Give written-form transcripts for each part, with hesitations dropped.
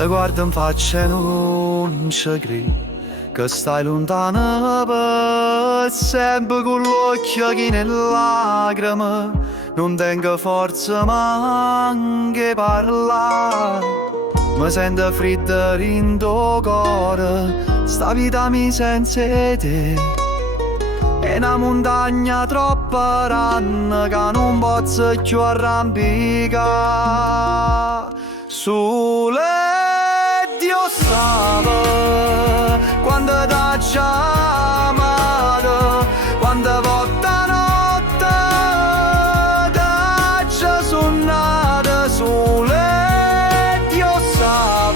Te guardo in faccia e non ci credi che stai lontana per sempre con l'occhio che nelle lacrime non tengo forza manche parlare. Mi sento freddo in tuo cuore, sta vita mi senza te. È una montagna troppo grande che non posso più arrampicare. Sole Dio sa quando t'ha chiamato, quando volta notte t'ha già suonato. Sole Dio sa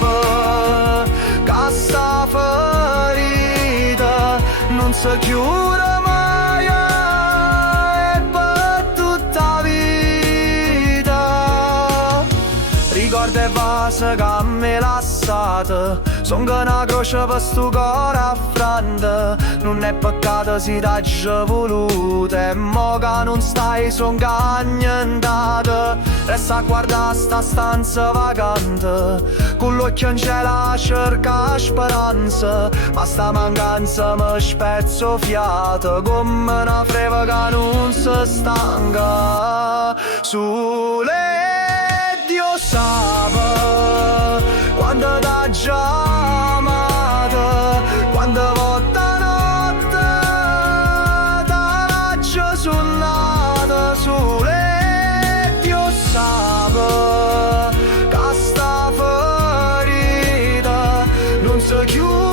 che sta ferita non si chiude mai, è per tutta vita. Ricorda e vase che mi lasciate, son che una croce per sto cuore affrante. Non è peccato se t'ha già voluto, e mo che non stai son che annientate. Resta a guardare sta stanza vacante, con l'occhio in cielo a cercare speranza. Ma sta mancanza mi spezzo fiato, come una freva che non si stanca. Sole Dio sa quando t'ha chiamato, quando volta notte t'ha già suonato. Sole Dio sa che sta ferita non si chiude